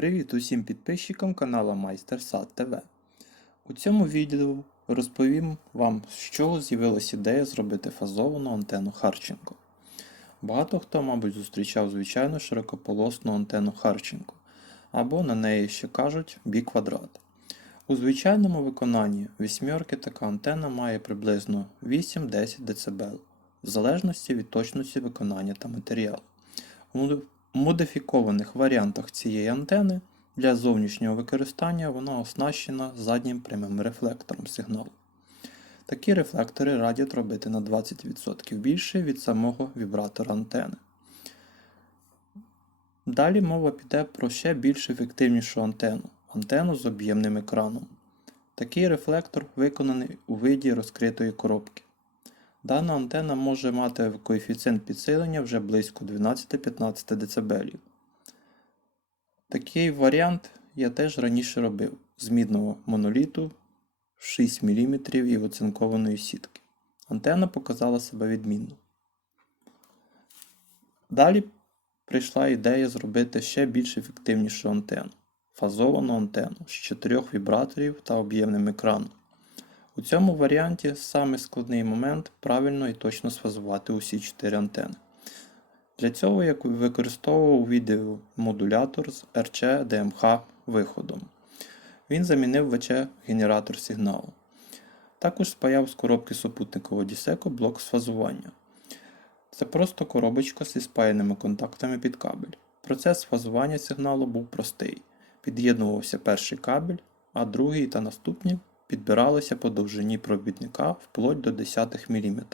Привіт усім підписчикам каналу Майстер Сад ТВ. У цьому відео розповім вам, з чого з'явилася ідея зробити фазовану антенну Харченко. Багато хто, мабуть, зустрічав звичайну широкополосну антенну Харченко, або на неї ще кажуть бі-квадрат. У звичайному виконанні вісьмерки така антенна має приблизно 8-10 дБ, в залежності від точності виконання та матеріалу. Модифікованих варіантах цієї антени для зовнішнього використання вона оснащена заднім прямим рефлектором сигналу. Такі рефлектори радять робити на 20% більше від самого вібратора антени. Далі мова піде про ще більш ефективнішу антенну антенну з об'ємним екраном. Такий рефлектор виконаний у виді розкритої коробки. Дана антенна може мати коефіцієнт підсилення вже близько 12-15 дБ. Такий варіант я теж раніше робив з мідного моноліту 6 мм і оцинкованої сітки. Антенна показала себе відмінно. Далі прийшла ідея зробити ще більш ефективнішу антенну фазовану антенну з 4 вібраторів та об'ємним екраном. У цьому варіанті саме складний момент правильно і точно сфазувати усі 4 антени. Для цього я використовував відеомодулятор з RC DMH виходом. Він замінив VC генератор сигналу. Також спаяв з коробки супутникового дісеку блок сфазування. Це просто коробочка зі спаяними контактами під кабель. Процес фазування сигналу був простий. Під'єднувався перший кабель, а другий та наступні підбиралися по довжині провідника вплоть до 10 мм.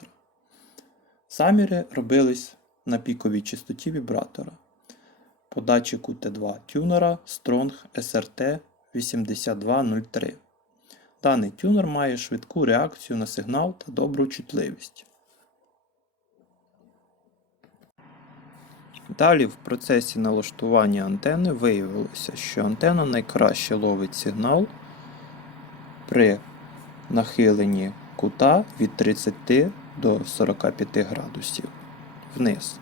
Заміри робились на піковій частоті вібратора. По датчику Т2 тюнера Strong SRT 8203. Даний тюнер має швидку реакцію на сигнал та добру чутливість. Далі в процесі налаштування антени виявилося, що антенна найкраще ловить сигнал при нахиленні кута від 30 до 45 градусів вниз.